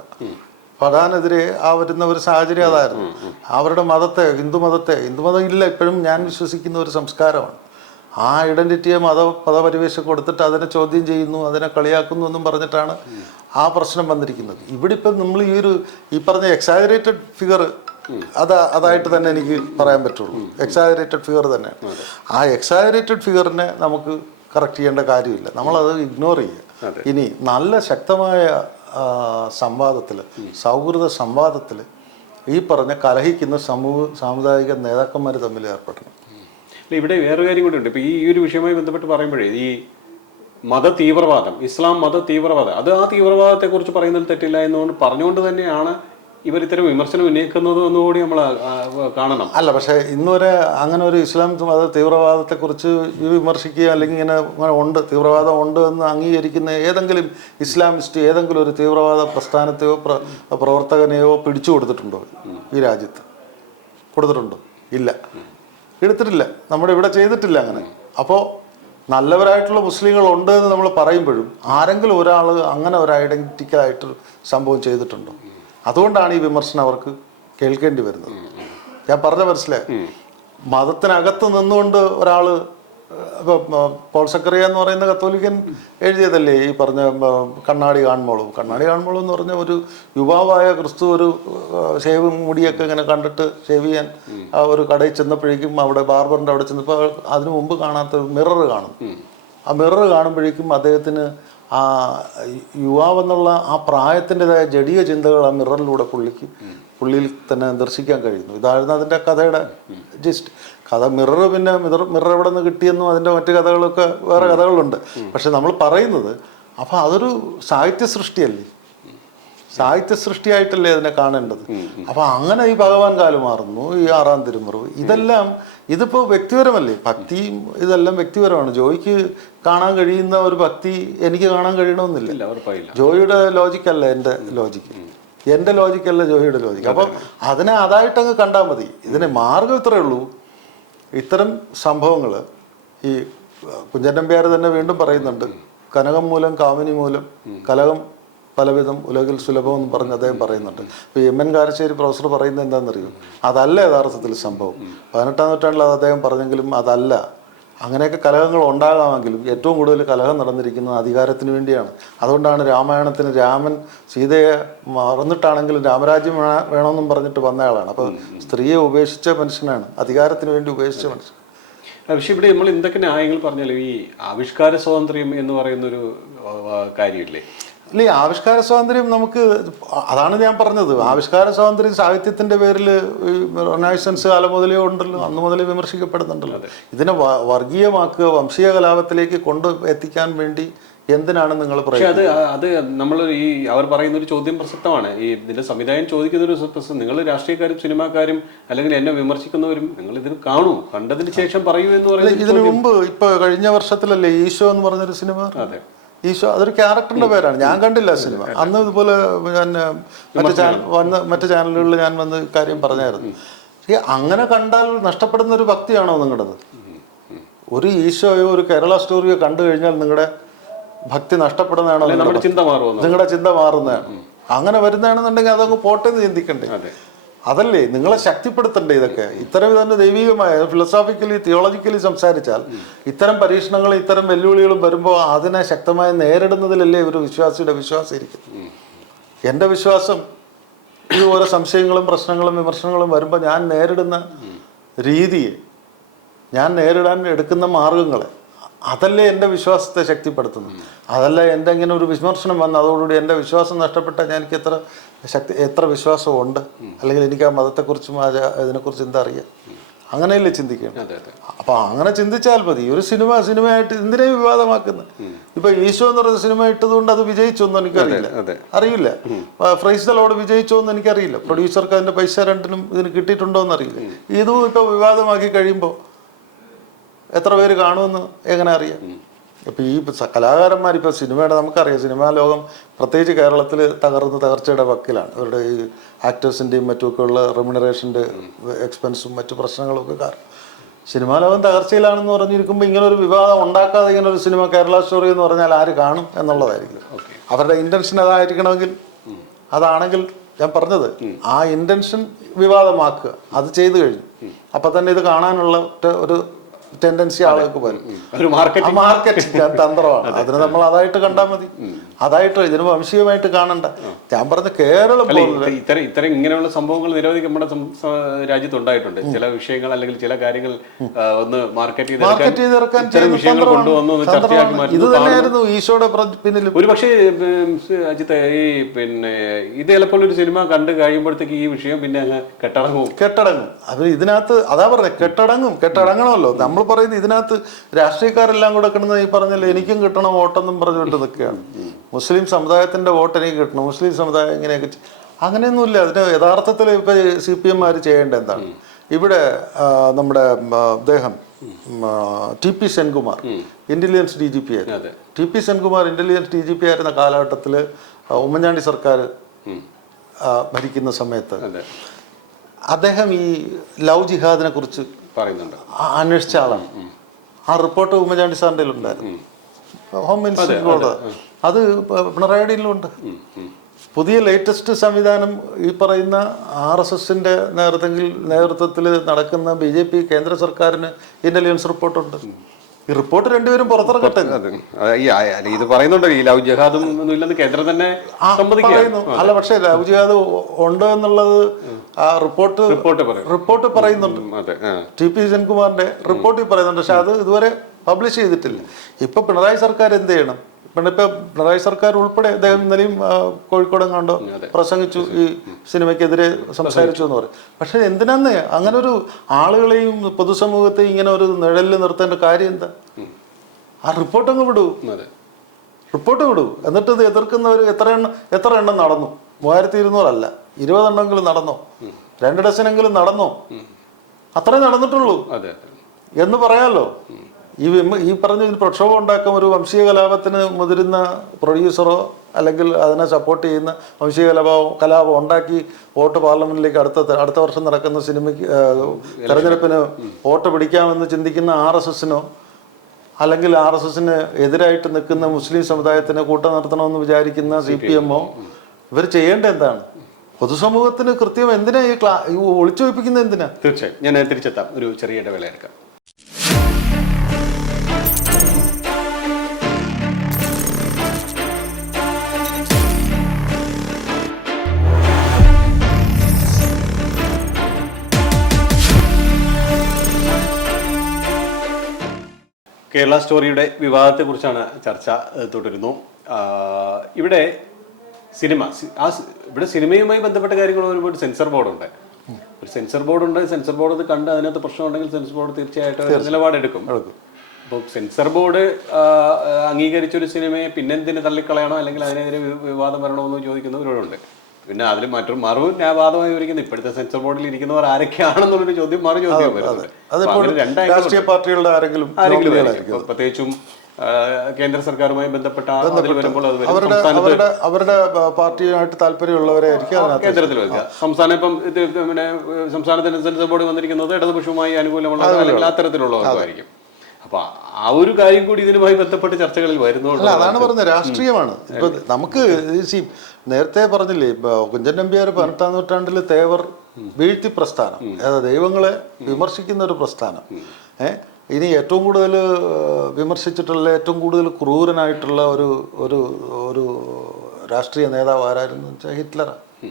പ്രധാനെതിരെ ആ വരുന്ന ഒരു സാഹചര്യം അതായിരുന്നു. അവരുടെ മതത്തെ ഹിന്ദു മതത്തെ ഹിന്ദു മതം ഇല്ല ഇപ്പോഴും ഞാൻ വിശ്വസിക്കുന്ന ഒരു സംസ്കാരമാണ്. ആ ഐഡന്റിറ്റിയെ മത പദപരിവേഷം കൊടുത്തിട്ട് അതിനെ ചോദ്യം ചെയ്യുന്നു അതിനെ കളിയാക്കുന്നു എന്നും പറഞ്ഞിട്ടാണ് ആ പ്രശ്നം വന്നിരിക്കുന്നത്. ഇവിടെ ഇപ്പം നമ്മൾ ഈ ഒരു ഈ പറഞ്ഞ എക്സാജറേറ്റഡ് ഫിഗർ അത് അതായിട്ട് തന്നെ എനിക്ക് പറയാൻ പറ്റുള്ളൂ. എക്സാജറേറ്റഡ് ഫിഗർ തന്നെ ആ എക്സാജറേറ്റഡ് ഫിഗറിനെ നമുക്ക് കറക്റ്റ് ചെയ്യേണ്ട കാര്യമില്ല. നമ്മളത് ഇഗ്നോർ ചെയ്യുക. ഇനി നല്ല ശക്തമായ സംവാദത്തിൽ സൗഹൃദ സംവാദത്തിൽ ഈ പറഞ്ഞ കലഹിക്കുന്ന സമൂഹ സാമുദായിക നേതാക്കന്മാർ തമ്മിൽ ഏർപ്പെടണം. അല്ല, ഇവിടെ വേറൊരു കാര്യം കൂടി ഉണ്ട്. ഇപ്പൊ ഈ ഒരു വിഷയവുമായി ബന്ധപ്പെട്ട് പറയുമ്പോഴേ ഈ മത തീവ്രവാദം ഇസ്ലാം മത തീവ്രവാദം അത് ആ തീവ്രവാദത്തെ കുറിച്ച് പറയുന്നതിൽ തെറ്റില്ല എന്നുകൊണ്ട് പറഞ്ഞുകൊണ്ട് തന്നെയാണ് ഇവർ ഇത്തരം വിമർശനം ഉന്നയിക്കുന്നത് എന്നുകൂടി നമ്മൾ കാണണം. അല്ല പക്ഷേ ഇന്നുവരെ അങ്ങനെ ഒരു ഇസ്ലാം മത തീവ്രവാദത്തെക്കുറിച്ച് വിമർശിക്കുക അല്ലെങ്കിൽ ഇങ്ങനെ ഉണ്ട് തീവ്രവാദം ഉണ്ട് എന്ന് അംഗീകരിക്കുന്ന ഏതെങ്കിലും ഇസ്ലാമിസ്റ്റ് ഏതെങ്കിലും ഒരു തീവ്രവാദ പ്രസ്ഥാനത്തെയോ പ്ര പ്രവർത്തകനെയോ പിടിച്ചു കൊടുത്തിട്ടുണ്ടോ ഈ രാജ്യത്ത്? കൊടുത്തിട്ടുണ്ടോ? ഇല്ല. എടുത്തിട്ടില്ല. നമ്മുടെ ഇവിടെ ചെയ്തിട്ടില്ല അങ്ങനെ. അപ്പോൾ നല്ലവരായിട്ടുള്ള മുസ്ലിങ്ങൾ ഉണ്ട് എന്ന് നമ്മൾ പറയുമ്പോഴും ആരെങ്കിലും ഒരാൾ അങ്ങനെ ഒരു ഐഡന്റിക്കലായിട്ട് സംഭവം ചെയ്തിട്ടുണ്ടോ? അതുകൊണ്ടാണ് ഈ വിമർശനം അവർക്ക് കേൾക്കേണ്ടി വരുന്നത്. ഞാൻ പറഞ്ഞ മനസ്സിലായി? മതത്തിനകത്ത് നിന്നുകൊണ്ട് ഒരാൾ പോൾ സക്കറിയ എന്ന് പറയുന്ന കത്തോലിക്കൻ എഴുതിയതല്ലേ ഈ പറഞ്ഞ കണ്ണാടി കാൺമോളും? കണ്ണാടി കാൺമോളും എന്ന് പറഞ്ഞ ഒരു യുവാവായ ക്രിസ്തു ഒരു ഷേവ് മുടിയൊക്കെ ഇങ്ങനെ കണ്ടിട്ട് ഷേവ് ചെയ്യാൻ ആ ഒരു കടയിൽ ചെന്നപ്പോഴേക്കും അവിടെ ബാർബറിന്റെ അവിടെ ചെന്നപ്പോൾ അതിനു മുമ്പ് കാണാത്ത മിറർ കാണും. ആ മിറർ കാണുമ്പോഴേക്കും അദ്ദേഹത്തിന് ആ യുവാവെന്നുള്ള ആ പ്രായത്തിന്റെതായ ജടീയ ചിന്തകൾ ആ മിററിലൂടെ പുള്ളിക്ക് പുള്ളിയിൽ തന്നെ ദർശിക്കാൻ കഴിയുന്നു. ഇതായിരുന്നു അതിന്റെ കഥയുടെ ജിസ്റ്റ് കഥ മിറർ പിന്നെ മിറർ മിറർ എവിടെ നിന്ന് കിട്ടിയെന്നും അതിന്റെ മറ്റു കഥകളൊക്കെ വേറെ കഥകളുണ്ട്. പക്ഷെ നമ്മൾ പറയുന്നത് അപ്പം അതൊരു സാഹിത്യ സൃഷ്ടിയല്ലേ സാഹിത്യ സൃഷ്ടിയായിട്ടല്ലേ അതിനെ കാണേണ്ടത് അപ്പൊ അങ്ങനെ ഈ ഭഗവാൻ കാലം മാറുന്നു ഈ ആറാം തിരുമുറിവ്. ഇതെല്ലാം ഇതിപ്പോ വ്യക്തിപരമല്ലേ? ഭക്തിയും ഇതെല്ലാം വ്യക്തിപരമാണ്. ജോയിക്ക് കാണാൻ കഴിയുന്ന ഒരു ഭക്തി എനിക്ക് കാണാൻ കഴിയണമെന്നില്ല. ജോയിയുടെ ലോജിക്കല്ല എന്റെ ലോജിക്ക് എന്റെ ലോജിക്കല്ല ജോയിയുടെ ലോജിക്ക് അപ്പം അതിനെ അതായിട്ടങ്ങ് കണ്ടാൽ മതി. ഇതിന് മാർഗം ഇത്രയേ ഉള്ളൂ. ഇത്തരം സംഭവങ്ങൾ ഈ കുഞ്ഞനമ്പ്യാർ തന്നെ വീണ്ടും പറയുന്നുണ്ട്. കനകം മൂലം കാമിനി മൂലം കലകം പലവിധം ഉലകിൽ സുലഭം എന്ന് പറഞ്ഞ് അദ്ദേഹം പറയുന്നുണ്ട്. ഇപ്പോൾ എം എൻ കാരശ്ശേരി പ്രൊഫസർ പറയുന്നത് എന്താണെന്നറിയോ? അതല്ല യഥാർത്ഥത്തിൽ സംഭവം. പതിനെട്ടാം നൂറ്റാണ്ടിൽ അത് അദ്ദേഹം പറഞ്ഞെങ്കിലും അതല്ല. അങ്ങനെയൊക്കെ കലഹങ്ങൾ ഉണ്ടാകാമെങ്കിലും ഏറ്റവും കൂടുതൽ കലഹം നടന്നിരിക്കുന്നത് അധികാരത്തിന് വേണ്ടിയാണ്. അതുകൊണ്ടാണ് രാമായണത്തിന് രാമൻ സീതയെ മറന്നിട്ടാണെങ്കിലും രാമരാജ്യം വേണ- വേണമെന്നും പറഞ്ഞിട്ട് വന്നയാളാണ്. അപ്പോൾ സ്ത്രീയെ ഉപേക്ഷിച്ച മനുഷ്യനാണ്. അധികാരത്തിന് വേണ്ടി ഉപേക്ഷിച്ച മനുഷ്യൻ. പക്ഷെ ഇവിടെ നമ്മൾ എന്തൊക്കെ ന്യായങ്ങൾ പറഞ്ഞാലും ഈ ആവിഷ്കാര സ്വാതന്ത്ര്യം എന്ന് പറയുന്നൊരു കാര്യമില്ലേ? ഇല്ല ഈ ആവിഷ്കാര സ്വാതന്ത്ര്യം നമുക്ക് അതാണ് ഞാൻ പറഞ്ഞത്. ആവിഷ്കാര സ്വാതന്ത്ര്യം സാഹിത്യത്തിന്റെ പേരിൽ റൊണാഴ്സൻസ് കാലം മുതലേ ഉണ്ടല്ലോ അന്ന് മുതലേ വിമർശിക്കപ്പെടുന്നുണ്ടല്ലോ. ഇതിനെ വർഗീയമാക്കുക വംശീയ കലാപത്തിലേക്ക് കൊണ്ട് എത്തിക്കാൻ വേണ്ടി എന്തിനാണ് നിങ്ങൾ പറയുന്നത് അത് അത് നമ്മൾ ഈ അവർ പറയുന്ന ഒരു ചോദ്യം പ്രസക്തമാണ്. ഈ ഇതിന്റെ സംവിധായകൻ ചോദിക്കുന്ന ഒരു പ്രശ്നം നിങ്ങൾ രാഷ്ട്രീയക്കാരും സിനിമാക്കാരും അല്ലെങ്കിൽ എന്നെ വിമർശിക്കുന്നവരും നിങ്ങൾ ഇതിന് കാണൂ. കണ്ടതിന് ശേഷം പറയൂ എന്ന് പറയുന്നത് ഇതിനു മുമ്പ് ഇപ്പൊ കഴിഞ്ഞ വർഷത്തിലല്ലേ ഈശോ എന്ന് പറഞ്ഞൊരു സിനിമ? അതെ. ഈശോ അതൊരു ക്യാരക്ടറിന്റെ പേരാണ്. ഞാൻ കണ്ടില്ല സിനിമ. അന്ന് ഇതുപോലെ ഞാൻ മറ്റു ചാനൽ വന്ന് മറ്റു ചാനലുകളിൽ ഞാൻ വന്ന് കാര്യം പറഞ്ഞായിരുന്നു. അങ്ങനെ കണ്ടാൽ നഷ്ടപ്പെടുന്ന ഒരു ഭക്തിയാണോ നിങ്ങളുടേത്? ഒരു ഈശോയോ ഒരു കേരള സ്റ്റോറിയോ കണ്ടു കഴിഞ്ഞാൽ നിങ്ങളുടെ ഭക്തി നഷ്ടപ്പെടുന്നതാണോ നിങ്ങളുടെ ചിന്ത നിങ്ങളുടെ മാറുന്നതാണ്. അങ്ങനെ വരുന്നതാണെന്നുണ്ടെങ്കിൽ അതങ്ങ് പോട്ടെന്ന് ചിന്തിക്കണ്ടേ. അതല്ലേ? നിങ്ങളെ ശക്തിപ്പെടുത്തണ്ടേ ഇതൊക്കെ? ഇത്തരം തന്നെ ദൈവികമായ ഫിലോസോഫിക്കലി തിയോളജിക്കലി സംസാരിച്ചാൽ ഇത്തരം പരീക്ഷണങ്ങൾ ഇത്തരം വെല്ലുവിളികളും വരുമ്പോൾ അതിനെ ശക്തമായി നേരിടുന്നതിലല്ലേ ഒരു വിശ്വാസിയുടെ വിശ്വാസം ഇരിക്കുന്നത്? എന്റെ വിശ്വാസം ഈ ഓരോ സംശയങ്ങളും പ്രശ്നങ്ങളും വിമർശനങ്ങളും വരുമ്പോൾ ഞാൻ നേരിടുന്ന രീതിയെ ഞാൻ നേരിടാൻ എടുക്കുന്ന മാർഗങ്ങളെ അതല്ലേ എന്റെ വിശ്വാസത്തെ ശക്തിപ്പെടുത്തുന്നത്? അതല്ല എന്റെ ഇങ്ങനെ ഒരു വിമർശനം വന്ന് അതോടുകൂടി എന്റെ വിശ്വാസം നഷ്ടപ്പെട്ടാൽ ഞാൻ എനിക്ക് എത്ര ശക്തി എത്ര വിശ്വാസമുണ്ട്? അല്ലെങ്കിൽ എനിക്ക് ആ മതത്തെക്കുറിച്ചും ആ ഇതിനെക്കുറിച്ച് എന്താ അറിയാം? അങ്ങനെയല്ലേ ചിന്തിക്കണം അതെ അതെ. അപ്പൊ അങ്ങനെ ചിന്തിച്ചാൽ മതി. ഒരു സിനിമ സിനിമയായിട്ട് എന്തിനേ വിവാദമാക്കുന്നത്? ഇപ്പൊ ഈശോ എന്ന് പറയുന്ന സിനിമ ഇട്ടതുകൊണ്ട് അത് വിജയിച്ചോന്നും എനിക്കറിയില്ല. അറിയില്ല. ഫ്രൈസലോട് വിജയിച്ചോ എന്ന് എനിക്കറിയില്ല. പ്രൊഡ്യൂസർക്ക് അതിന്റെ പൈസ രണ്ടിനും ഇതിന് കിട്ടിയിട്ടുണ്ടോ എന്നറിയില്ല ഇതും ഇപ്പൊ വിവാദമാക്കി കഴിയുമ്പോൾ എത്ര പേര് കാണുമെന്ന് എങ്ങനെ അറിയാം? ഇപ്പൊ ഈ കലാകാരന്മാർ ഇപ്പൊ സിനിമയുടെ നമുക്കറിയാം സിനിമാ ലോകം പ്രത്യേകിച്ച് കേരളത്തിൽ തകർന്ന് തകർച്ചയുടെ വക്കിലാണ്. അവരുടെ ഈ ആക്ടേഴ്സിന്റെയും മറ്റുമൊക്കെ ഉള്ള റെമ്യൂണറേഷന്റെ എക്സ്പെൻസും മറ്റു പ്രശ്നങ്ങളും ഒക്കെ കാരണം സിനിമാ ലോകം തകർച്ചയിലാണെന്ന് പറഞ്ഞിരിക്കുമ്പോൾ ഇങ്ങനെ ഒരു വിവാദം ഉണ്ടാക്കാതെ ഇങ്ങനെ ഒരു സിനിമ കേരള സ്റ്റോറി എന്ന് പറഞ്ഞാൽ ആര് കാണും എന്നുള്ളതായിരിക്കും. അവരുടെ ഇന്റൻഷൻ അതായിരിക്കണമെങ്കിൽ അതാണെങ്കിൽ ഞാൻ പറഞ്ഞത് ആ ഇന്റൻഷൻ വിവാദമാക്കുക. അത് ചെയ്തു കഴിഞ്ഞു. അപ്പം തന്നെ ഇത് കാണാനുള്ള ഒരു ടെൻഡൻസി ആളുകൾക്ക് വരും ഒരു ആ മാർക്കറ്റ് മാർക്കറ്റ് തന്ത്രമാണ്. അതിന് നമ്മൾ അതായിട്ട് കണ്ടാൽ മതി. അതായിട്ട് ഇതിന് വംശീയമായിട്ട് കാണണ്ട. ഞാൻ പറഞ്ഞ കേരളം പോലെ ഇത്തരം ഇത്തരം ഇങ്ങനെയുള്ള സംഭവങ്ങൾ നിരവധി നമ്മുടെ രാജ്യത്ത് ഉണ്ടായിട്ടുണ്ട്. രാജ്യത്തുണ്ടായിട്ടുണ്ട് ചില വിഷയങ്ങൾ അല്ലെങ്കിൽ ചില കാര്യങ്ങൾ ഒന്ന് മാർക്കറ്റ് മാർക്കറ്റ് ചെയ്തിറക്കാൻ ചില വിഷയങ്ങൾ കൊണ്ടുവന്നു ചർച്ചയാക്കി. ഇത് തന്നെയായിരുന്നു ഈശോയുടെ പിന്നിൽ ഒരു പക്ഷേ അജിത്ത് ഈ പിന്നെ ഇത് ചിലപ്പോൾ ഒരു സിനിമ കണ്ട് കഴിയുമ്പോഴത്തേക്ക് ഈ വിഷയം പിന്നെ അങ്ങ് കെട്ടടങ്ങും. കെട്ടടങ്ങും. അത് ഇതിനകത്ത് അതാ പറഞ്ഞത് കെട്ടടങ്ങും. കെട്ടടങ്ങണമല്ലോ. നമ്മൾ പറയുന്നത് ഇതിനകത്ത് രാഷ്ട്രീയക്കാരെല്ലാം കൂടെ കിടന്ന് ഈ പറഞ്ഞല്ലോ എനിക്കും കിട്ടണം വോട്ടെന്നും പറഞ്ഞുകൊണ്ട് നിൽക്കുകയാണ്. മുസ്ലിം സമുദായത്തിന്റെ വോട്ട് എനിക്ക് കിട്ടണം മുസ്ലിം സമുദായം ഇങ്ങനെയൊക്കെ അങ്ങനെയൊന്നുമില്ല. അതിന് യഥാർത്ഥത്തിൽ ഇപ്പൊ സി പി എംമാർ ചെയ്യേണ്ട എന്താണ്? ഇവിടെ നമ്മുടെ അദ്ദേഹം T P Senkumar intelligence D G P ആയിരുന്നു T P Senkumar intelligence D G P ആയിരുന്ന കാലഘട്ടത്തിൽ ഉമ്മൻചാണ്ടി സർക്കാർ ഭരിക്കുന്ന സമയത്ത് അദ്ദേഹം ഈ ലവ് ജിഹാദിനെ കുറിച്ച് പറയുന്നുണ്ട്. അന്വേഷിച്ച ആളാണ്. ആ റിപ്പോർട്ട് ഉമ്മൻചാണ്ടി സാറിന്റെ ഉണ്ടായിരുന്നു ഹോം മിനിസ്റ്ററിലുള്ളത് അത്. പിണറായിയിലുണ്ട്. പുതിയ ലേറ്റസ്റ്റ് സംവിധാനം ഈ പറയുന്ന ആർ എസ് എസിന്റെ നേതൃത്വത്തിൽ നേതൃത്വത്തിൽ നടക്കുന്ന ബി ജെ പി കേന്ദ്ര സർക്കാരിന് ഇന്റലിജൻസ് റിപ്പോർട്ടുണ്ട്. ഈ റിപ്പോർട്ട് രണ്ടുപേരും പുറത്തിറക്കട്ടെ. ഇത് പറയുന്നുണ്ടോ ഈ ലവ് ജഹാദും ഒന്നും ഇല്ലെന്ന് കേന്ദ്രം തന്നെ അല്ല പക്ഷേ ലവ് ജഹാദ് ഉണ്ട് എന്നുള്ളത് ആ റിപ്പോർട്ട് റിപ്പോർട്ട് റിപ്പോർട്ട് പറയുന്നുണ്ട്. ടി പി സെൻകുമാറിന്റെ റിപ്പോർട്ടിൽ പറയുന്നുണ്ട്. പക്ഷെ അത് ഇതുവരെ പബ്ലിഷ് ചെയ്തിട്ടില്ല. ഇപ്പൊ പിണറായി സർക്കാർ എന്ത് ചെയ്യണം? ഇപ്പൊ പിണറായി സർക്കാർ ഉൾപ്പെടെ അദ്ദേഹം ഇന്നലെയും കോഴിക്കോട് കണ്ടോ പ്രസംഗിച്ചു ഈ സിനിമയ്ക്കെതിരെ സംസാരിച്ചു എന്ന് പറയും. പക്ഷെ എന്തിനാന്ന് അങ്ങനെ ഒരു ആളുകളെയും പൊതുസമൂഹത്തെയും ഇങ്ങനെ ഒരു നിഴലിൽ നിർത്തേണ്ട കാര്യം എന്താ? ആ റിപ്പോർട്ട് അങ്ങ് വിടൂ റിപ്പോർട്ട് വിടൂ. എന്നിട്ട് ഇത് എതിർക്കുന്നവർ എത്ര എണ്ണം എത്ര എണ്ണം നടന്നു? മൂവായിരത്തി ഇരുന്നൂറല്ല ഇരുപതെണ്ണമെങ്കിലും നടന്നോ. രണ്ട് ഡസനെങ്കിലും നടന്നോ. അത്രേ നടന്നിട്ടുള്ളൂ. എന്ന് പറയാമല്ലോ ഈ ഈ പറഞ്ഞ പ്രക്ഷോഭം ഉണ്ടാക്കാൻ ഒരു വംശീയ കലാപത്തിന് മുതിരുന്ന പ്രൊഡ്യൂസറോ അല്ലെങ്കിൽ അതിനെ സപ്പോർട്ട് ചെയ്യുന്ന വംശീയ കലാപം കലാപം ഉണ്ടാക്കി വോട്ട് പാർലമെന്റിലേക്ക് അടുത്ത അടുത്ത വർഷം നടക്കുന്ന സിനിമയ്ക്ക് തെരഞ്ഞെടുപ്പിന് വോട്ട് പിടിക്കാമെന്ന് ചിന്തിക്കുന്ന ആർ എസ് എസിനോ അല്ലെങ്കിൽ ആർ എസ് എസിന് എതിരായിട്ട് നിൽക്കുന്ന മുസ്ലിം സമുദായത്തിന് കൂട്ടം നടത്തണമെന്ന് വിചാരിക്കുന്ന സി പി എമ്മോ ഇവർ ചെയ്യേണ്ട എന്താണ്? പൊതുസമൂഹത്തിന് കൃത്യം എന്തിനാ ഈ ക്ലാ ഒളിച്ചു വയ്പ്പിക്കുന്നത് എന്തിനാ? തീർച്ചയായും. ഞാൻ തിരിച്ചെത്താം. ഒരു ചെറിയ ഇടവേള എടുക്കാം. കേരള സ്റ്റോറിയുടെ വിവാദത്തെക്കുറിച്ചാണ് ചർച്ച തുടരുന്നു. ഇവിടെ സിനിമ ആ ഇവിടെ സിനിമയുമായി ബന്ധപ്പെട്ട കാര്യങ്ങൾ ഒരുപാട് സെൻസർ ബോർഡുണ്ട്. ഒരു സെൻസർ ബോർഡ് ഉണ്ട് സെൻസർ ബോർഡ് അത് കണ്ട് അതിനകത്ത് പ്രശ്നം ഉണ്ടെങ്കിൽ സെൻസർ ബോർഡ് തീർച്ചയായിട്ടും ഒരു നിലപാടെടുക്കും അപ്പോൾ സെൻസർ ബോർഡ് ആ, ആ, അംഗീകരിച്ച ഒരു സിനിമയെ പിന്നെന്തിനെ തള്ളിക്കളയണോ അല്ലെങ്കിൽ അതിനെതിരെ വിവാദം വിവാദം വരണമെന്ന് ചോദിക്കുന്നവരുണ്ട്. പിന്നെ അതിൽ മറ്റൊരു മറു വാദമായി വിവരിക്കുന്നത് ഇപ്പോഴത്തെ സെൻസർ ബോർഡിൽ ഇരിക്കുന്നവർ ആരൊക്കെയാണെന്നുള്ളൊരു ചോദ്യം മറു ചോദ്യം. രാഷ്ട്രീയ പാർട്ടികളുടെ ആരെങ്കിലും ആരെങ്കിലും. പ്രത്യേകിച്ചും കേന്ദ്ര സർക്കാരുമായി ബന്ധപ്പെട്ട അവരുടെ അവരുടെ അവരുടെ പാർട്ടിയുമായിട്ട് താല്പര്യമുള്ളവരെ കേന്ദ്രത്തിൽ വരിക. സംസ്ഥാനം ഇപ്പം പിന്നെ സംസ്ഥാനത്തിന്റെ സംസ്ഥാനത്തിന് സെൻസർ ബോർഡ് വന്നിരിക്കുന്നത് ഇടതുപക്ഷവുമായി അനുകൂലമുള്ള അല്ലെങ്കിൽ അത്തരത്തിലുള്ളവർക്കായിരിക്കും അപ്പൊ ആ ഒരു കാര്യം കൂടി ഇതിനുമായി ബന്ധപ്പെട്ട് ചർച്ചകളിൽ വരുന്നുണ്ട്. അതാണ് പറഞ്ഞത്. രാഷ്ട്രീയമാണ്. ഇപ്പൊ നമുക്ക് സി- നേരത്തെ പറഞ്ഞില്ലേ ഇപ്പൊ കുഞ്ചൻ നമ്പ്യാർ പതിനെട്ടാം നൂറ്റാണ്ടിൽ തേവർ വീഴ്ത്തി പ്രസ്ഥാനം. അതായത് ദൈവങ്ങളെ വിമർശിക്കുന്ന ഒരു പ്രസ്ഥാനം. ഏഹ് ഇനി ഏറ്റവും കൂടുതൽ വിമർശിച്ചിട്ടുള്ള ഏറ്റവും കൂടുതൽ ക്രൂരനായിട്ടുള്ള ഒരു ഒരു ഒരു രാഷ്ട്രീയ നേതാവ് ആരായിരുന്നു വെച്ചാൽ ഹിറ്റ്ലറാണ്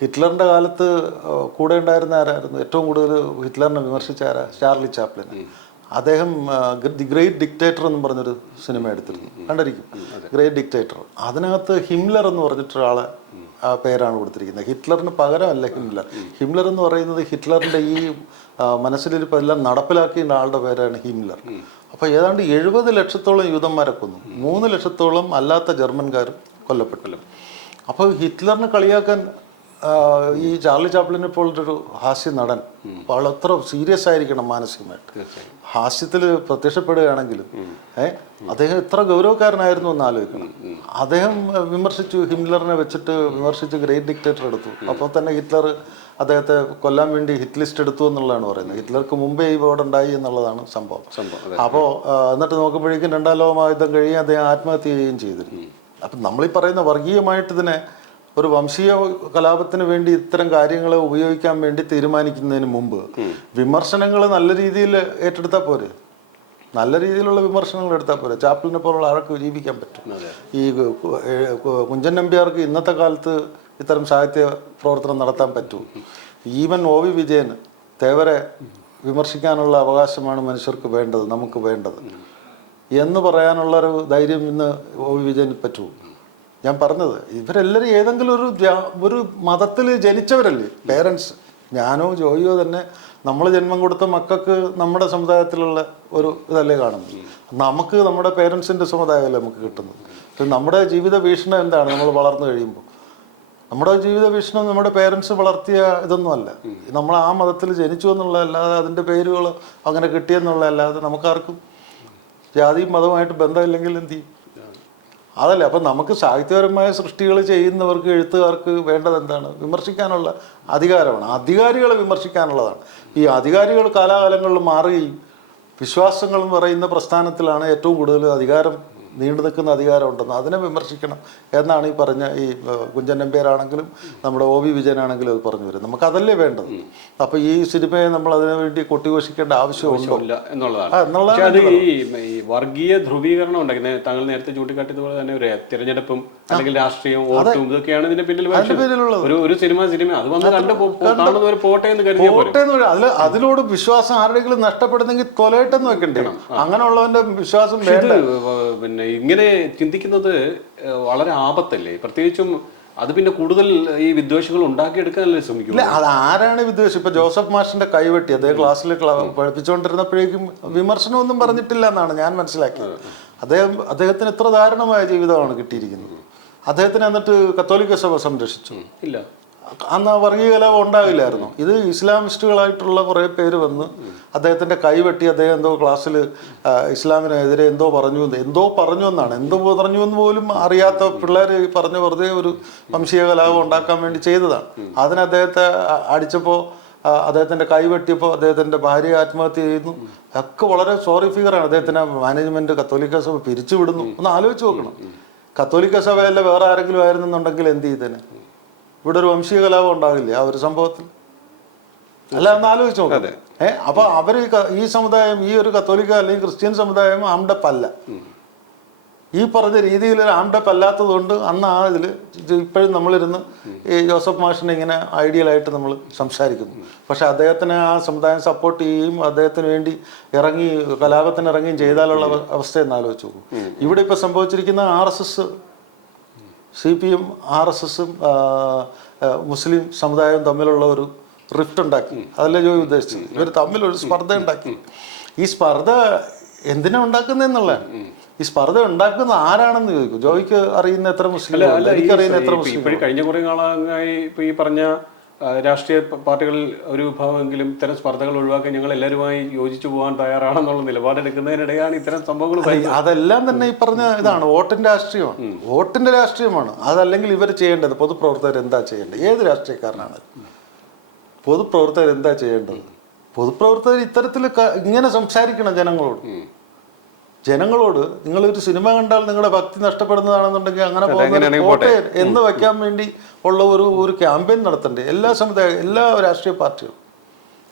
ഹിറ്റ്ലറിന്റെ കാലത്ത് കൂടെ ഉണ്ടായിരുന്ന ആരായിരുന്നു? ഏറ്റവും കൂടുതൽ ഹിറ്റ്ലറിനെ വിമർശിച്ച ആരാ? ചാർലി ചാപ്ലിൻ അദ്ദേഹം ദി ഗ്രേറ്റ് ഡിക്റ്റേറ്റർ എന്ന് പറഞ്ഞൊരു സിനിമ എടുത്തിരുന്നു. കണ്ടിരിക്കും ഗ്രേറ്റ് ഡിക്റ്റേറ്റർ. അതിനകത്ത് ഹിംലർ എന്ന് പറഞ്ഞിട്ടൊരാളെ പേരാണ് കൊടുത്തിരിക്കുന്നത്. ഹിറ്റ്ലറിന് പകരമല്ല ഹിംലർ. ഹിംലർ എന്ന് പറയുന്നത് ഹിറ്റ്ലറിന്റെ ഈ ആ, മനസ്സിലിരിപ്പ് എല്ലാം നടപ്പിലാക്കിയ ആളുടെ പേരാണ് ഹിംലർ. അപ്പോൾ ഏതാണ്ട് എഴുപത് ലക്ഷത്തോളം യൂതന്മാരെ കൊന്നു. മൂന്ന് ലക്ഷത്തോളം അല്ലാത്ത ജർമ്മൻകാരും കൊല്ലപ്പെട്ടല്ലോ അപ്പോൾ ഹിറ്റ്ലറിനെ കളിയാക്കാൻ ഈ ചാർലി ചാപ്ലിനെ പോലൊരു ഹാസ്യ നടൻ. വളത്ര സീരിയസ് ആയിരിക്കണം മാനസികമായിട്ട്. ഹാസ്യത്തിൽ പ്രത്യക്ഷപ്പെടുകയാണെങ്കിലും ഏഹ് അദ്ദേഹം എത്ര ഗൗരവക്കാരനായിരുന്നു എന്ന് ആലോചിക്കണം. അദ്ദേഹം വിമർശിച്ചു ഹിംലറിനെ വെച്ചിട്ട് വിമർശിച്ച് ഗ്രേറ്റ് ഡിക്റ്റേറ്റർ എടുത്തു. അപ്പോൾ തന്നെ ഹിറ്റ്ലർ അദ്ദേഹത്തെ കൊല്ലാൻ വേണ്ടി ഹിറ്റ് ലിസ്റ്റ് എടുത്തു എന്നുള്ളതാണ് പറയുന്നത്. ഹിറ്റ്ലർക്ക് മുമ്പേ ഈ ബോർഡ് ഉണ്ടായി എന്നുള്ളതാണ് സംഭവം. സംഭവം അപ്പോൾ എന്നിട്ട് നോക്കുമ്പോഴേക്കും രണ്ടാം ലോകമഹായുദ്ധം കഴിയും അദ്ദേഹം ആത്മഹത്യ ചെയ്യുകയും ചെയ്തിരുന്നു. അപ്പം നമ്മളീ പറയുന്ന വർഗീയമായിട്ട് ഇതിനെ ഒരു വംശീയ കലാപത്തിന് വേണ്ടി ഇത്തരം കാര്യങ്ങളെ ഉപയോഗിക്കാൻ വേണ്ടി തീരുമാനിക്കുന്നതിന് മുമ്പ് വിമർശനങ്ങൾ നല്ല രീതിയിൽ ഏറ്റെടുത്താൽ പോരെ. നല്ല രീതിയിലുള്ള വിമർശനങ്ങൾ എടുത്താൽ പോരെ. ചാപ്പിളിനെ പോലുള്ള ആൾക്ക് ജീവിക്കാൻ പറ്റും. ഈ കുഞ്ചൻ നമ്പ്യാർക്ക് ഇന്നത്തെ കാലത്ത് ഇത്തരം സാഹിത്യ പ്രവർത്തനം നടത്താൻ പറ്റൂ. ഈവൻ ഒ വി വിജയൻ തേവരെ വിമർശിക്കാനുള്ള അവകാശമാണ് മനുഷ്യർക്ക് വേണ്ടത് നമുക്ക് വേണ്ടത്. എന്ന് പറയാനുള്ള ഒരു ധൈര്യം ഇന്ന് ഒ വി വിജയന് പറ്റൂ. ഞാൻ പറഞ്ഞത് ഇവരെല്ലാവരും ഏതെങ്കിലും ഒരു ഒരു മതത്തിൽ ജനിച്ചവരല്ലേ പേരൻസ് ഞാനോ ജോയിയോ തന്നെ നമ്മൾ ജന്മം കൊടുത്ത മക്കൾക്ക് നമ്മുടെ സമുദായത്തിലുള്ള ഒരു ഇതല്ലേ കാണുന്നത്. നമുക്ക് നമ്മുടെ പേരൻസിന്റെ സമുദായമല്ലേ നമുക്ക് കിട്ടുന്നത്. നമ്മുടെ ജീവിത വീക്ഷണം എന്താണ്? നമ്മൾ വളർന്നു കഴിയുമ്പോൾ. നമ്മുടെ ജീവിത വീക്ഷണം നമ്മുടെ പേരൻസ് വളർത്തിയ ഇതൊന്നുമല്ല. നമ്മൾ ആ മതത്തിൽ ജനിച്ചു എന്നുള്ളതല്ലാതെ അതിന്റെ പേരുകൾ അങ്ങനെ കിട്ടിയെന്നുള്ളതല്ലാതെ നമുക്കാർക്കും ജാതിയും മതവുമായിട്ട് ബന്ധമില്ലെങ്കിൽ എന്ത് ചെയ്യും? അതല്ല അപ്പം നമുക്ക് സാഹിത്യപരമായ സൃഷ്ടികൾ ചെയ്യുന്നവർക്ക് എഴുത്തുകാർക്ക് വേണ്ടത് എന്താണ്? വിമർശിക്കാനുള്ള അധികാരമാണ്. അധികാരികളെ വിമർശിക്കാനുള്ളതാണ്. ഈ അധികാരികൾ കാലാകാലങ്ങളിൽ മാറുകയും വിശ്വാസങ്ങൾ എന്ന് പറയുന്ന പ്രസ്ഥാനത്തിലാണ് ഏറ്റവും കൂടുതൽ അധികാരം നീണ്ടു നിൽക്കുന്ന അധികാരമുണ്ടെന്ന് അതിനെ വിമർശിക്കണം എന്നാണ് ഈ പറഞ്ഞ ഈ കുഞ്ചൻ നമ്പ്യാരാണെങ്കിലും നമ്മുടെ ഒ വി വിജയനാണെങ്കിലും അത് പറഞ്ഞു വരും നമുക്ക് അതല്ലേ വേണ്ടത്? അപ്പോൾ ഈ സിനിമയെ നമ്മൾ അതിനു വേണ്ടി കൊട്ടിഘോഷിക്കേണ്ട ആവശ്യമില്ല എന്നുള്ളതാണ്. ഈ വർഗീയ ധ്രുവീകരണം ഉണ്ടെങ്കിൽ നേ- താങ്കൾ നേരത്തെ ചൂണ്ടിക്കാട്ടിയതുപോലെ തന്നെ ഒരു തിരഞ്ഞെടുപ്പും അല്ലെങ്കിൽ രാഷ്ട്രീയവും വോട്ടും ഇതൊക്കെയാണ് ഇതിന്റെ പിന്നിൽ ഒരു ഒരു സിനിമ സിനിമ. അത് വന്ന് കണ്ട്. കാണുന്നവർ പോട്ടെ എന്ന് കരുതി പോട്ടെ എന്ന് അതിൽ അതിലോട് വിശ്വാസം ആരുടെയെങ്കിലും നഷ്ടപ്പെടുന്നെങ്കിൽ തൊലയിട്ടെന്ന് വെക്കണ്ടേ? അങ്ങനെയുള്ളവന്റെ വിശ്വാസം പിന്നെ ഇങ്ങനെ ചിന്തിക്കുന്നത് വളരെ ആപത്തല്ലേ? പ്രത്യേകിച്ചും അത് പിന്നെ കൂടുതൽ ഈ വിദ്വേഷങ്ങൾ ഉണ്ടാക്കിയെടുക്കാനല്ലേ ശ്രമിക്കും അത് ആരാണ് വിദ്വേഷം? ഇപ്പൊ ജോസഫ് മാഷിന്റെ കൈവെട്ടി അദ്ദേഹം ക്ലാസ്സിൽ പഠിപ്പിച്ചുകൊണ്ടിരുന്നപ്പോഴേക്കും വിമർശനമൊന്നും പറഞ്ഞിട്ടില്ല എന്നാണ് ഞാൻ മനസ്സിലാക്കിയത്. അദ്ദേഹം അദ്ദേഹത്തിന് എത്ര ദാരുണമായ ജീവിതമാണ് കിട്ടിയിരിക്കുന്നത്. അദ്ദേഹത്തിന് എന്നിട്ട് കത്തോലിക്ക സഭ സംരക്ഷിച്ചു. ഇല്ല. അന്ന് വർഗീയ കലാപം ഉണ്ടാവില്ലായിരുന്നു ഇത് ഇസ്ലാമിസ്റ്റുകളായിട്ടുള്ള കുറേ പേര് വന്ന് അദ്ദേഹത്തിന്റെ കൈവെട്ടി അദ്ദേഹം എന്തോ ക്ലാസ്സിൽ ഇസ്ലാമിനെതിരെ എന്തോ പറഞ്ഞു എന്തോ പറഞ്ഞു എന്നാണ്. എന്തോ പറഞ്ഞു എന്ന് പോലും അറിയാത്ത പിള്ളേർ പറഞ്ഞ വെറുതെ ഒരു വംശീയ കലാപം ഉണ്ടാക്കാൻ വേണ്ടി ചെയ്തതാണ്. അതിന് അദ്ദേഹത്തെ അടിച്ചപ്പോൾ അദ്ദേഹത്തിന്റെ കൈ വെട്ടിയപ്പോൾ ഭാര്യ ആത്മഹത്യ ചെയ്യുന്നു. ഒക്കെ വളരെ സോറി ഫിഗറാണ് അദ്ദേഹത്തിന് മാനേജ്മെന്റ് കത്തോലിക്ക സഭ പിരിച്ചുവിടുന്നു. ഒന്ന് ആലോചിച്ച് നോക്കണം. കത്തോലിക്ക സഭയല്ല വേറെ ആരെങ്കിലും ആയിരുന്നെന്നുണ്ടെങ്കിൽ എന്ത് ചെയ്തേനെ? ഇവിടെ ഒരു വംശീയ കലാപം ഉണ്ടാകില്ലേ ആ ഒരു സംഭവത്തിൽ? അല്ല ഒന്ന് ആലോചിച്ച് നോക്കാം. ഏ അപ്പൊ അവർ ഈ സമുദായം ഈ ഒരു കത്തോലിക്ക അല്ലെങ്കിൽ ക്രിസ്ത്യൻ സമുദായം ആംഡപ്പല്ല. ഈ പറഞ്ഞ രീതിയിൽ ആംഡപ്പ് അല്ലാത്തത് കൊണ്ട് അന്ന് ആ ഇതിൽ ഇപ്പോഴും നമ്മളിരുന്ന് ഈ ജോസഫ് മാഷിനെ ഇങ്ങനെ ഐഡിയലായിട്ട് നമ്മൾ സംസാരിക്കുന്നു. പക്ഷെ അദ്ദേഹത്തിന് ആ സമുദായം സപ്പോർട്ട് ചെയ്യുകയും അദ്ദേഹത്തിന് വേണ്ടി ഇറങ്ങി കലാപത്തിന് ഇറങ്ങുകയും ചെയ്താലുള്ള അവ- അവസ്ഥ എന്ന് ആലോചിച്ച് നോക്കും. ഇവിടെ ഇപ്പം സംഭവിച്ചിരിക്കുന്ന R S S C P M R S എസും മുസ്ലിം സമുദായവും തമ്മിലുള്ള ഒരു റിഫ്റ്റ് ഉണ്ടാക്കി. അതല്ലേ ജോയി ഉദ്ദേശിച്ചത്? ഇവർ തമ്മിലൊരു ഒരു സ്പർദ്ധ ഉണ്ടാക്കി. ഈ സ്പർദ്ധ എന്തിനാ ഉണ്ടാക്കുന്നതെന്നുള്ളതാണ് ഈ സ്പർദ്ധ ഉണ്ടാക്കുന്ന ആരാണെന്ന് ചോദിക്കും. ജോയിക്ക് അറിയുന്ന എത്ര മുസ്ലിം എനിക്കറിയുന്ന എത്ര മുസ്ലിം കഴിഞ്ഞ കുറെ കാലമായി ഇപ്പൊ ഈ പറഞ്ഞ രാഷ്ട്രീയ പാർട്ടികളിൽ ഒരു വിഭാഗമെങ്കിലും ഇത്തരം സ്പർദ്ധകൾ ഒഴിവാക്കാൻ ഞങ്ങൾ എല്ലാവരുമായി യോജിച്ചു പോകാൻ തയ്യാറാണെന്നുള്ള നിലപാടെടുക്കുന്നതിനിടെയാണ് ഇത്തരം സംഭവങ്ങൾ അതെല്ലാം തന്നെ ഈ പറഞ്ഞ ഇതാണ് വോട്ടിന്റെ രാഷ്ട്രീയമാണ്. വോട്ടിന്റെ രാഷ്ട്രീയമാണ്. അതല്ലെങ്കിൽ ഇവർ ചെയ്യേണ്ടത് പൊതുപ്രവർത്തകർ എന്താ ചെയ്യേണ്ടത്? ഏത് രാഷ്ട്രീയക്കാരനാണ്? പൊതുപ്രവർത്തകർ എന്താ ചെയ്യേണ്ടത്? പൊതുപ്രവർത്തകർ ഇത്തരത്തിൽ ഇങ്ങനെ സംസാരിക്കണം ജനങ്ങളോട്. ജനങ്ങളോട് നിങ്ങൾ ഒരു സിനിമ കണ്ടാൽ നിങ്ങളുടെ ഭക്തി നഷ്ടപ്പെടുന്നതാണെന്നുണ്ടെങ്കിൽ അങ്ങനെ പോകട്ടെ പോട്ടെ. എന്ന് വെക്കാൻ വേണ്ടി ഉള്ള ഒരു ഒരു ക്യാമ്പയിൻ നടത്തണ്ടേ? എല്ലാ സമുദായ എല്ലാ രാഷ്ട്രീയ പാർട്ടികളും.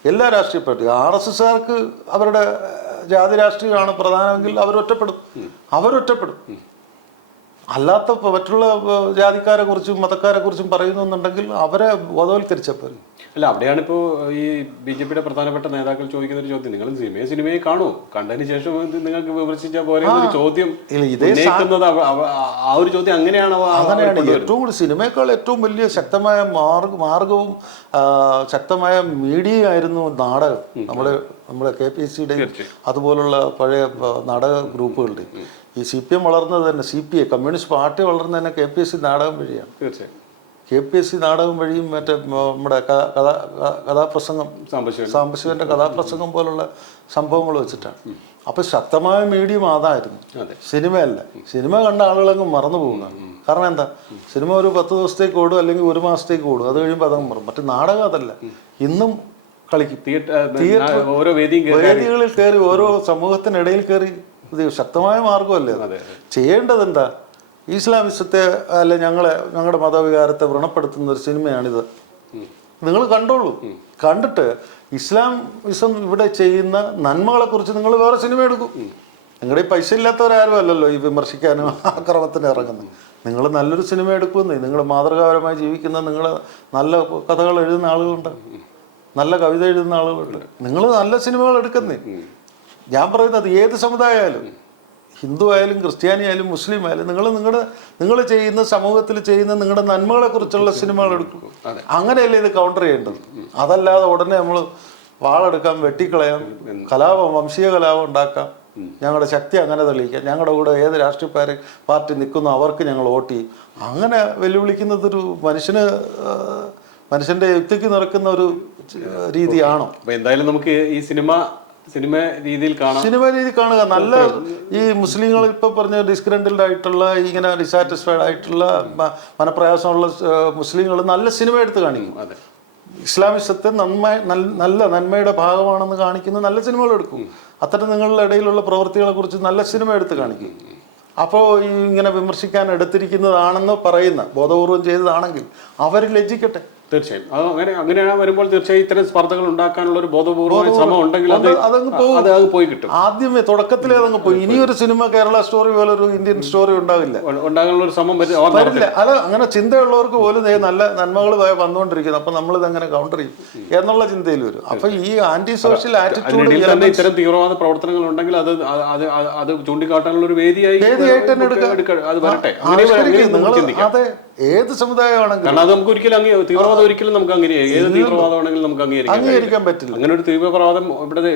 എല്ലാ രാഷ്ട്രീയ പാർട്ടിയും ആർ എസ് എസ്സുകാർക്ക് അവരുടെ ജാതി രാഷ്ട്രീയമാണ് പ്രധാനമെങ്കിൽ അവരൊറ്റപ്പെടും. അവരൊറ്റപ്പെടും. അല്ലാത്ത മറ്റുള്ള ജാതിക്കാരെ കുറിച്ചും മതക്കാരെ കുറിച്ചും പറയുന്നുണ്ടെങ്കിൽ അവരെ ബോധവൽക്കരിച്ചപ്പോൾ. അല്ല അവിടെയാണ് ഇപ്പോ ഈ ബി ജെ പിയുടെ പ്രധാനപ്പെട്ട നേതാക്കൾ ചോദിക്കുന്ന ഒരു ചോദ്യം. നിങ്ങൾ സിനിമയെ സിനിമയെ കാണൂ കണ്ടതിന് ശേഷം നിങ്ങൾക്ക് വിമർശിച്ചാൽ പോരെ എന്നൊരു ചോദ്യം ഉന്നയിക്കുന്നത് ആ ഒരു ചോദ്യം അങ്ങനെയാണ് അങ്ങനെയാണ്. ഏറ്റവും കൂടുതൽ സിനിമയേക്കാൾ ഏറ്റവും വലിയ ശക്തമായ മാർഗ മാർഗവും ശക്തമായ മീഡിയയായിരുന്നു നാടകം. നമ്മുടെ നമ്മുടെ കെ പി എസ് സിയുടെയും അതുപോലുള്ള പഴയ നാടക ഗ്രൂപ്പുകളുടെയും. ഈ സി പി എം വളർന്നത് തന്നെ C P I communist party വളർന്നത് തന്നെ കെ പി എസ് സി നാടകം വഴിയാണ്. തീർച്ചയായും. കെ പി എസ് സി നാടകം വഴിയും മറ്റേ നമ്മുടെ കഥാ കഥാപ്രസംഗം സാംബശിവന്റെ കഥാപ്രസംഗം പോലുള്ള സംഭവങ്ങൾ വെച്ചിട്ടാണ്. അപ്പൊ ശക്തമായ മീഡിയം അതായിരുന്നു. അതെ. സിനിമയല്ല. സിനിമ കണ്ട ആളുകളങ്ങ് മറന്നു പോകുന്നതാണ് കാരണം എന്താ? സിനിമ ഒരു പത്ത് ദിവസത്തേക്ക് ഓടും അല്ലെങ്കിൽ ഒരു മാസത്തേക്ക് ഓടും. അത് കഴിയുമ്പോൾ അതങ്ങ് മറും മറ്റേ നാടകം അതല്ല. ഇന്നും കളിക്കും. തിയേറ്റർ വേദികളിൽ കയറി ഓരോ സമൂഹത്തിനിടയിൽ കയറി ഇത് ശക്തമായ മാർഗമല്ലേ അത്? ചെയ്യേണ്ടത് എന്താ ഇസ്ലാമിസത്തെ അല്ല ഞങ്ങളെ ഞങ്ങളുടെ മതവികാരത്തെ വ്രണപ്പെടുത്തുന്ന ഒരു സിനിമയാണിത്. നിങ്ങൾ കണ്ടോളൂ. കണ്ടിട്ട് ഇസ്ലാമിസം ഇവിടെ ചെയ്യുന്ന നന്മകളെ കുറിച്ച് നിങ്ങൾ വേറെ സിനിമ എടുക്കും. നിങ്ങളുടെ ഈ പൈസ ഇല്ലാത്തവരാരും അല്ലല്ലോ ഈ വിമർശിക്കാനും ആക്രമണത്തിന് ഇറങ്ങുന്നത്. നിങ്ങൾ നല്ലൊരു സിനിമ എടുക്കുമെന്ന്. നിങ്ങൾ മാതൃകാപരമായി ജീവിക്കുന്ന നിങ്ങൾ നല്ല കഥകൾ എഴുതുന്ന ആളുകളുണ്ട്. നല്ല കവിത എഴുതുന്ന ആളുകളുണ്ട്. നിങ്ങൾ നല്ല സിനിമകൾ എടുക്കുന്നേ. ഞാൻ പറയുന്നത് ഏത് സമുദായമായാലും ഹിന്ദു ആയാലും ക്രിസ്ത്യാനി ആയാലും മുസ്ലിം ആയാലും നിങ്ങൾ നിങ്ങളുടെ നിങ്ങൾ ചെയ്യുന്ന സമൂഹത്തിൽ ചെയ്യുന്ന നിങ്ങളുടെ നന്മകളെ കുറിച്ചുള്ള സിനിമകൾ എടുക്കും. അങ്ങനെയല്ലേ ഇത് കൗണ്ടർ ചെയ്യേണ്ടത്? അതല്ലാതെ ഉടനെ നമ്മൾ വാളെടുക്കാം വെട്ടിക്കളയാം കലാപം വംശീയ കലാപം ഉണ്ടാക്കാം. ഞങ്ങളുടെ ശക്തി അങ്ങനെ തെളിയിക്കാം. ഞങ്ങളുടെ കൂടെ ഏത് രാഷ്ട്രീയ പാർട്ടി നിൽക്കുന്നു അവർക്ക് ഞങ്ങൾ വോട്ട് ചെയ്യും. അങ്ങനെ വെല്ലുവിളിക്കുന്നതൊരു മനുഷ്യന് മനുഷ്യന്റെ യുക്തിക്ക് നിറക്കുന്ന ഒരു രീതിയാണോ? എന്തായാലും നമുക്ക് ഈ സിനിമ സിനിമ രീതിയിൽ കാണാം. സിനിമ രീതി കാണുക. നല്ല ഈ മുസ്ലിങ്ങൾ ഇപ്പൊ പറഞ്ഞ ഡിസ്ഗ്രൻഡൽഡ് ആയിട്ടുള്ള ഇങ്ങനെ ഡിസാറ്റിസ്ഫൈഡ് ആയിട്ടുള്ള മനപ്രയാസമുള്ള മുസ്ലിങ്ങൾ നല്ല സിനിമ എടുത്ത് കാണിക്കും. അതെ. ഇസ്ലാമിസത്തെ നന്മ നല്ല നന്മയുടെ ഭാഗമാണെന്ന് കാണിക്കുന്ന നല്ല സിനിമകൾ എടുക്കും. അത്തരം നിങ്ങളുടെ ഇടയിലുള്ള പ്രവൃത്തികളെ കുറിച്ച് നല്ല സിനിമ എടുത്ത് കാണിക്കും. അപ്പോൾ ഈ ഇങ്ങനെ വിമർശിക്കാൻ എടുത്തിരിക്കുന്നതാണെന്ന് പറയുന്ന ബോധപൂർവം ചെയ്തതാണെങ്കിൽ അവർ ലജ്ജിക്കട്ടെ. തീർച്ചയായും. അത് അങ്ങനെ അങ്ങനെ വരുമ്പോൾ തീർച്ചയായും ഇത്തരം സ്പർദ്ധകൾ ഉണ്ടാക്കാനുള്ള ഒരു ബോധപൂർവമായ ശ്രമം ഉണ്ടെങ്കിൽ അത് അതങ്ങ് പോകും. അത് അത് പോയി കിട്ടും. ആദ്യമേ തുടക്കത്തിലേ അതങ്ങ് പോയി. ഇനിയൊരു സിനിമ കേരള സ്റ്റോറി പോലെ ഒരു ഇന്ത്യൻ സ്റ്റോറി ഉണ്ടാവില്ല. ഉണ്ടാകാനുള്ള ഒരു ശ്രമം വരില്ല. അല്ല അങ്ങനെ ചിന്തയുള്ളവർക്ക് പോലും നല്ല നന്മകൾ വന്നുകൊണ്ടിരിക്കുന്നു. അപ്പൊ നമ്മൾ ഇതങ്ങനെ കൗണ്ടർ ചെയ്യും എന്നുള്ള ചിന്തയിൽ വരും. അപ്പൊ ഈ ആന്റി സോഷ്യൽ ആറ്റിറ്റ്യൂഡ് ഇത്തരം തീവ്രവാദ പ്രവർത്തനങ്ങൾ ഉണ്ടെങ്കിൽ അത് അത് ചൂണ്ടിക്കാട്ടാനുള്ള ഒരു വേദിയായി വേദിയായിട്ട് തന്നെ എടുക്കാം. അത് വരട്ടെ. അതെ ഏത് സമുദായമാണെങ്കിലും കാരണം അത് നമുക്ക് ഒരിക്കലും അങ്ങേ തീവ്രവാദം ഒരിക്കലും നമുക്ക് അംഗീകരിക്കാം ഏത് തീവ്രവാദമാണെങ്കിലും നമുക്ക് അംഗീകരിക്കാം അംഗീകരിക്കാൻ പറ്റില്ല. അങ്ങനെ ഒരു തീവ്രവാദം ഇവിടെ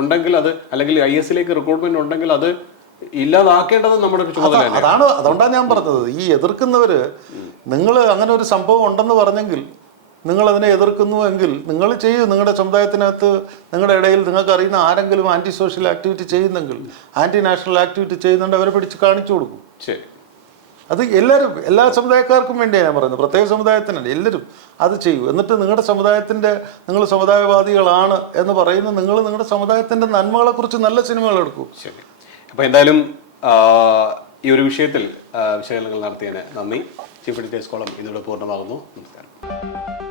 ഉണ്ടെങ്കിൽ അത് അല്ലെങ്കിൽ ഐ എസിലേക്ക് റിക്രൂട്ട്മെന്റ് ഉണ്ടെങ്കിൽ അത് ഇല്ലാതാക്കേണ്ടത് നമ്മുടെ ചുമതല അതാണ് അതുകൊണ്ടാണ് ഞാൻ പറഞ്ഞത്. ഈ എതിർക്കുന്നവര് നിങ്ങൾ അങ്ങനെ ഒരു സംഭവം ഉണ്ടെന്ന് പറഞ്ഞെങ്കിൽ നിങ്ങൾ അതിനെ എതിർക്കുന്നു എങ്കിൽ നിങ്ങൾ ചെയ്യൂ. നിങ്ങളുടെ സമുദായത്തിനകത്ത് നിങ്ങളുടെ ഇടയിൽ നിങ്ങൾക്ക് അറിയുന്ന ആരെങ്കിലും ആന്റി സോഷ്യൽ ആക്ടിവിറ്റി ചെയ്യുന്നെങ്കിൽ ആന്റി നാഷണൽ ആക്ടിവിറ്റി ചെയ്യുന്നുണ്ട് അവരെ പിടിച്ച് കാണിച്ചു കൊടുക്കും. ശരി. അത് എല്ലാവരും എല്ലാ സമുദായക്കാർക്കും വേണ്ടിയാണ് ഞാൻ പറയുന്നത്. പ്രത്യേക സമുദായത്തിനല്ല എല്ലാവരും അത് ചെയ്യൂ. എന്നിട്ട് നിങ്ങളുടെ സമുദായത്തിന്റെ നിങ്ങൾ സമുദായവാദികളാണ് എന്ന് പറയുന്ന നിങ്ങൾ നിങ്ങളുടെ സമുദായത്തിന്റെ നന്മകളെക്കുറിച്ച് നല്ല സിനിമകൾ എടുക്കൂ. ശരി. അപ്പോൾ എന്തായാലും ഈ ഒരു വിഷയത്തിൽ വിശകലനങ്ങൾ നടത്തിയതിന് നന്ദി. ചീഫ് എഡിറ്റേഴ്സ് കോളം ഇന്നിവിടെ പൂർണമാകുന്നു. നമസ്കാരം.